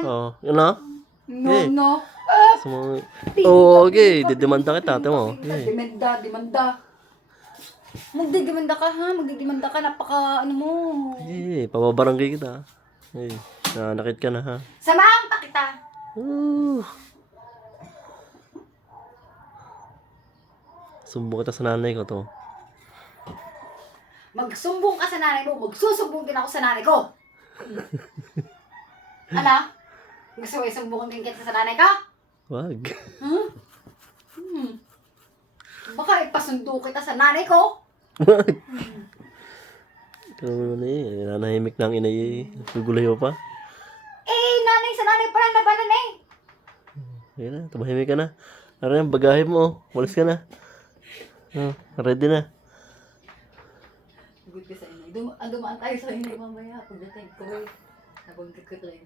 Oh, yun na. No, Okay. no. Oh, okay. Didemanda kita, ate mo. Okay. Demanda. Magdidemanda ka ha, magdidemanda ka, napaka ano mo. Eh, pababarangay kita. Eh, nanakit ka na ha. Samahan pa kita. Sumbong kita sa nanay ko to. Magsumbong ka sa nanay mo, magsusumbong din ako sa nanay ko. Ano? Gusto mo isumbong din kita sa nanay ko? Wag. Baka ipasundo kita sa nanay ko. Wag. Ikaw naman eh. Nanahimik na ang inay eh. Gugulay mo pa. Eh, nanay sa nanay pa lang labanan eh. Ayun na, tumahimik ka na. Ano yan, bagahe mo. Walis ka na. Oh, ready na. Good ka sa inay. Dumaan tayo sa inay mamaya. Pagdating ko eh. Nabangkit ko tayo.